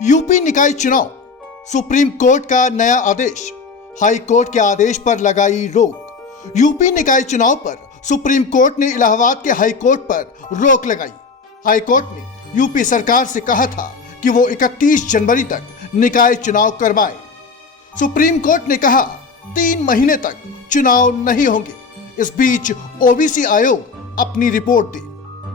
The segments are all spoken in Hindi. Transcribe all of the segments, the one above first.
यूपी निकाय चुनाव, सुप्रीम कोर्ट का नया आदेश, हाई कोर्ट के आदेश पर लगाई रोक। यूपी निकाय चुनाव पर सुप्रीम कोर्ट ने इलाहाबाद के हाई कोर्ट पर रोक लगाई। हाई कोर्ट ने यूपी सरकार से कहा था कि वो 31 जनवरी तक निकाय चुनाव करवाए। सुप्रीम कोर्ट ने कहा 3 महीने तक चुनाव नहीं होंगे। इस बीच ओबीसी आयोग अपनी रिपोर्ट दे।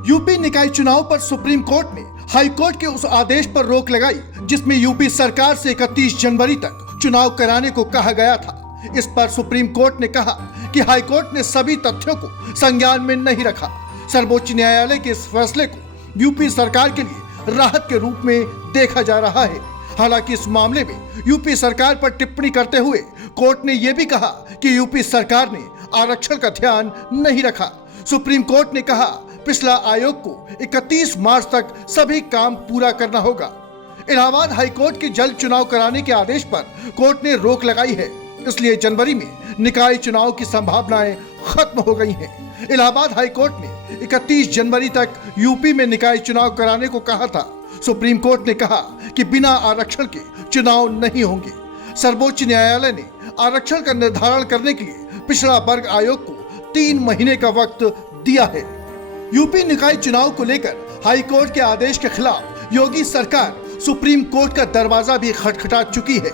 यूपी निकाय चुनाव पर सुप्रीम कोर्ट ने हाई कोर्ट के उस आदेश पर रोक लगाई जिसमें यूपी सरकार से 31 जनवरी तक चुनाव कराने को कहा गया था। इस पर सुप्रीम कोर्ट ने कहा कि हाई कोर्ट ने सभी तथ्यों को संज्ञान में नहीं रखा। सर्वोच्च न्यायालय के इस फैसले को यूपी सरकार के लिए राहत के रूप में देखा जा रहा है। हालांकि इस मामले में यूपी सरकार पर टिप्पणी करते हुए कोर्ट ने यह भी कहा कि यूपी सरकार ने आरक्षण का ध्यान नहीं रखा। सुप्रीम कोर्ट ने कहा पिछला आयोग को 31 मार्च तक सभी काम पूरा करना होगा। इलाहाबाद हाई कोर्ट के जल्द चुनाव कराने के आदेश पर कोर्ट ने रोक लगाई है, इसलिए जनवरी में निकाय चुनाव की संभावनाएं खत्म हो गई हैं। इलाहाबाद हाई कोर्ट ने 31 जनवरी तक यूपी में निकाय चुनाव कराने को कहा था। सुप्रीम कोर्ट ने कहा कि बिना आरक्षण के चुनाव नहीं होंगे। सर्वोच्च न्यायालय ने आरक्षण का निर्धारण करने के लिए पिछड़ा वर्ग आयोग को 3 महीने का वक्त दिया है। यूपी निकाय चुनाव को लेकर हाई कोर्ट के आदेश के खिलाफ योगी सरकार सुप्रीम कोर्ट का दरवाजा भी खटखटा चुकी है।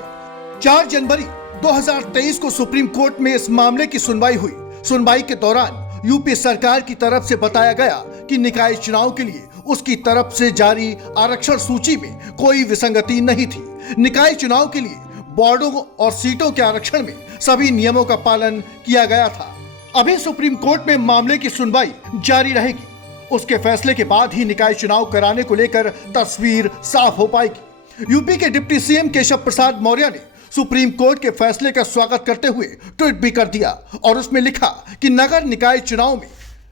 4 जनवरी 2023 को सुप्रीम कोर्ट में इस मामले की सुनवाई हुई। सुनवाई के दौरान यूपी सरकार की तरफ से बताया गया कि निकाय चुनाव के लिए उसकी तरफ से जारी आरक्षण सूची में कोई विसंगति नहीं थी। निकाय चुनाव के लिए वार्डों और सीटों के आरक्षण में सभी नियमों का पालन किया गया था। अभी सुप्रीम कोर्ट में मामले की सुनवाई जारी रहेगी। उसके फैसले के बाद ही निकाय चुनाव कराने को लेकर तस्वीर साफ हो पाएगी। यूपी के डिप्टी सीएम केशव प्रसाद मौर्य ने सुप्रीम कोर्ट के फैसले का स्वागत करते हुए ट्वीट भी कर दिया और उसमें लिखा कि नगर निकाय चुनाव में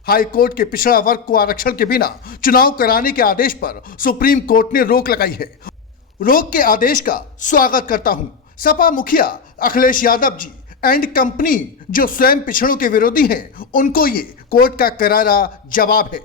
हाई कोर्ट के पिछड़ा वर्ग को आरक्षण के बिना चुनाव कराने के आदेश पर सुप्रीम कोर्ट ने रोक लगाई है। रोक के आदेश का स्वागत करता हूं। सपा मुखिया अखिलेश यादव जी एंड कंपनी जो स्वयं पिछड़ों के विरोधी हैं, उनको ये कोर्ट का करारा जवाब है।